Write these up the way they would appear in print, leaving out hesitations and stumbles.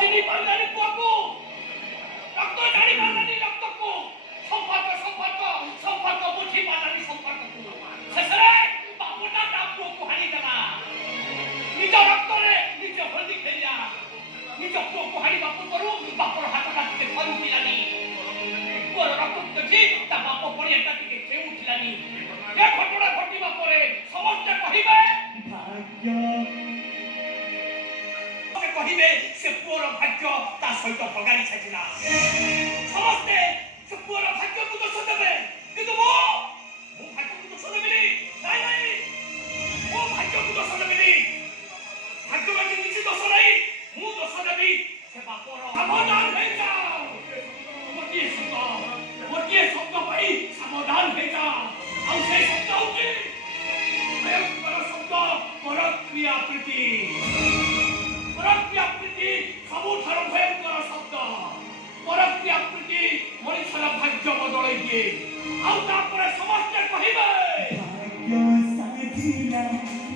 चिनी पारलानी पुआको रक्त जानी पारलानी रक्त को संपर्क संपर्क संपर्क बुझी पारलानी संपर्क को शेषरे बापुटा टापको को हानी देला निज रक्त रे निज हल्दी खेलिया निज पुओ को हानी बापु करू बापर हाथ काटे फल उठिलानी पुओर रक्त देखि ता बाप पड़ियाटा टिके खेउ उठिलानी ए घटना घटिबा परे समस्त कहिबे भाग्य कहिबे से पुओर भाग्य ता सहित भगारी छाचिला समस्ते से पुओर भाग्य को दोष देबे किंतु मो भाग्य को दोष देबिनी नाइ नाइ मो भाग्य को दोष देबिनी भाग्य में किछि दोष नाही मु दोष देबी से बापर सावधान हो जाओ गोटे शब्द भाई सावधान हो जाओ आ से शब्द होती भयंकर शब्द परक्रिया प्रीति परक्रिया प्रीति सबुठार भयंकर शब्द परक्रिया प्रीति मनुष्यर भाग्य बदल दिए आउे समस्ते कहे भाग्य साथिला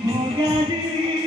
भोगारी